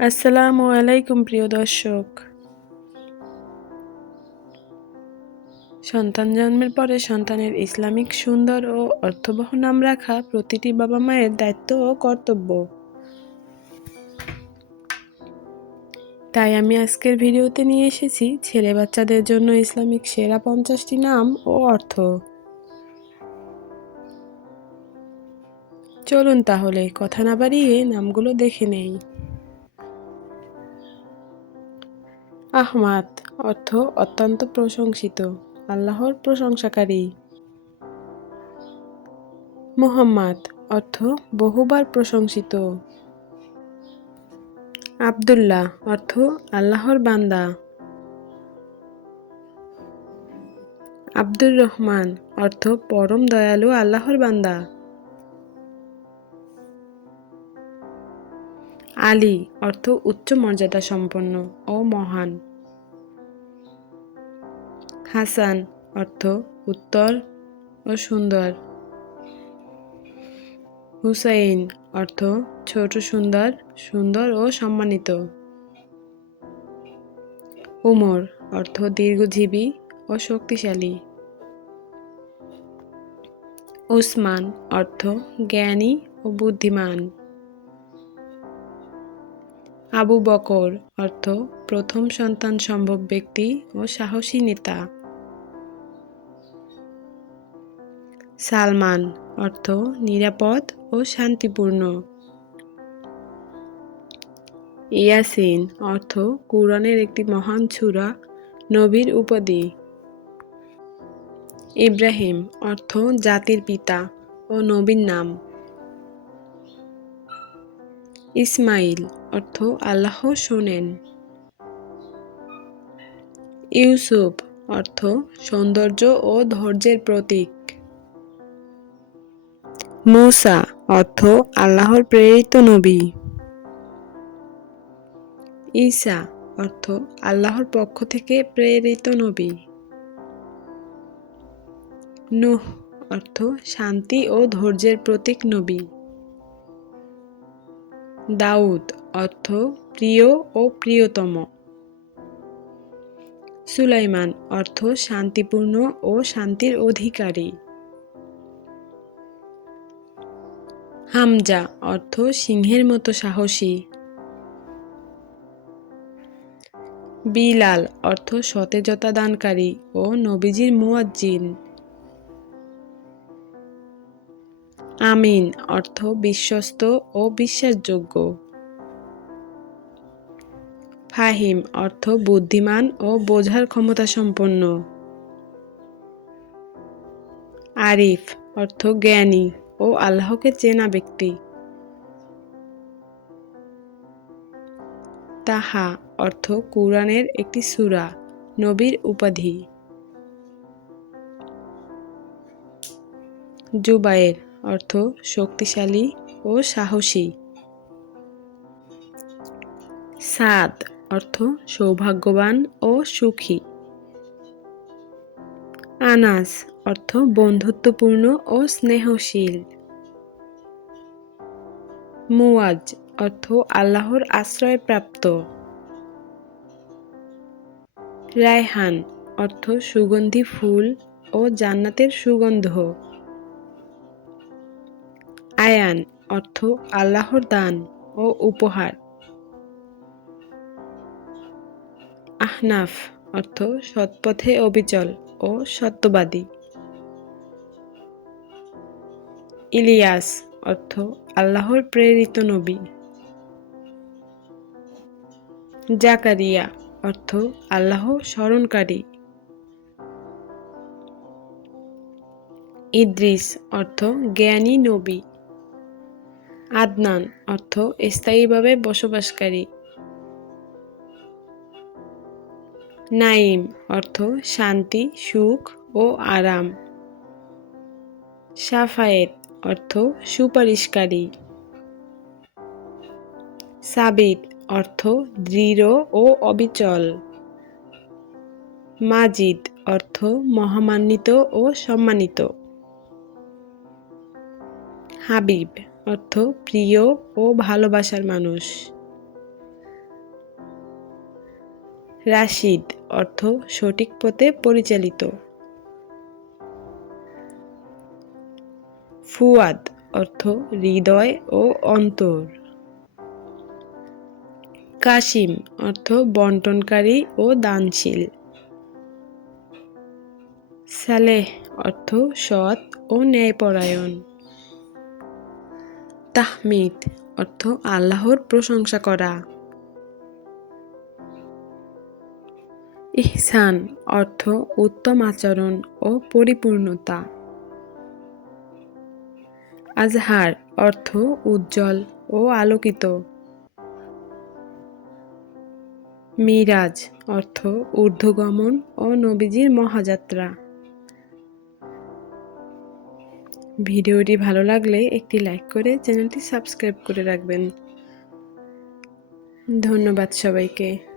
আসসালামু আলাইকুম প্রিয় দর্শক। সন্তান জন্মের পরে সন্তানের ইসলামিক সুন্দর ও অর্থবহ নাম রাখা প্রতিটি বাবা মায়ের দায়িত্ব ও কর্তব্য। তাই আমি আজকের ভিডিওতে নিয়ে এসেছি ছেলে বাচ্চাদের জন্য ইসলামিক সেরা 50টি নাম ও অর্থ। চলুন তাহলে কথা না বাড়িয়ে নামগুলো দেখে নেই। আহমাদ অর্থ অত্যন্ত প্রশংসিত, আল্লাহর প্রশংসাকারী। মুহাম্মদ অর্থ বহুবার প্রশংসিত। আব্দুল্লাহ অর্থ আল্লাহর বান্দা। আব্দুর রহমান অর্থ পরম দয়ালু আল্লাহর বান্দা। আলী অর্থ উচ্চ মর্যাদা সম্পন্ন ও মহান। হাসান অর্থ উত্তর ও সুন্দর। হুসাইন অর্থ ছোট সুন্দর, সুন্দর ও সম্মানিত। উমর অর্থ দীর্ঘজীবী ও শক্তিশালী। উসমান অর্থ জ্ঞানী ও বুদ্ধিমান। আবু বকর অর্থ প্রথম সন্তান সম্ভব ব্যক্তি ও সাহসী নেতা। সালমান অর্থ নিরাপদ ও শান্তিপূর্ণ। ইয়াসিন অর্থ কুরআনের একটি মহান সূরা, নবীর উপাধি। ইব্রাহিম অর্থ জাতির পিতা ও নবীর নাম। ইসমাইল অর্থ আল্লাহ শোনেন। ইউসুফ অর্থ সৌন্দর্য ও ধৈর্যের প্রতীক। মূসা অর্থ আল্লাহর প্রেরিত নবী। ঈসা অর্থ আল্লাহর পক্ষ থেকে প্রেরিত নবী। নূহ অর্থ শান্তি ও ধৈর্যের প্রতীক নবী। দাউদ অর্থ প্রিয় ও প্রিয়তম। সুলাইমান অর্থ শান্তিপূর্ণ ও শান্তির অধিকারী। হামজা অর্থ সিংহের মতো সাহসী। বিলাল অর্থ সতেজতা দানকারী ও নবীজির মুয়াজ্জিন। আমিন অর্থ বিশ্বস্ত ও বিশ্বাসযোগ্য। ফাহিম অর্থ বুদ্ধিমান ও বোঝার ক্ষমতা সম্পন্ন। আরিফ অর্থ জ্ঞানী ও আল্লাহকে চেনা ব্যক্তি। তাহা অর্থ কুরআনের একটি সূরা, নবীর উপাধি। জুবায়ের অর্থ শক্তিশালী ও সাহসী। সাদ অর্থ সৌভাগ্যবান ও সুখী। আনাস অর্থ বন্ধুত্বপূর্ণ ও স্নেহশীল। মুয়াজ অর্থ আল্লাহর আশ্রয়প্রাপ্ত। রায়হান অর্থ সুগন্ধি ফুল ও জান্নাতের সুগন্ধ। আয়ান অর্থ আল্লাহর দান ও উপহার। আহনাফ অর্থ সৎপথে অবিচল ও সত্যবাদী। ইলিয়াস অর্থ আল্লাহর প্রেরিত নবী। জাকারিয়া অর্থ আল্লাহ স্মরণকারী। ইদ্রিস অর্থ জ্ঞানী নবী। আদনান অর্থ স্থায়ীভাবে বসবাসকারী। নাঈম অর্থ শান্তি, সুখ ও আরাম। শাফায়েত অর্থ সুপারিশকারী। সাবিত অর্থ দৃঢ় ও অবিচল। মাজিদ অর্থ মহামান্বিত ও সম্মানিত। হাবিব অর্থ প্রিয় ও ভালোবাসার মানুষ। রাশিদ অর্থ সঠিক পথে পরিচালিত। ফুয়াদ অর্থ হৃদয় ও অন্তর। কাসিম অর্থ বন্টনকারী ও দানশীল। সালেহ অর্থ সৎ ও ন্যায়পরায়ণ। তাহমিদ অর্থ আল্লাহর প্রশংসা করা। ইহসান অর্থ উত্তম আচরণ ও পরিপূর্ণতা। আজহার অর্থ উজ্জ্বল ও আলোকিত। মিরাজ অর্থ ঊর্ধ্বগমন ও নবীজির মহাযাত্রা। ভিডিওটি ভালো লাগলে একটি লাইক করে চ্যানেলটি সাবস্ক্রাইব করে রাখবেন। ধন্যবাদ সবাইকে।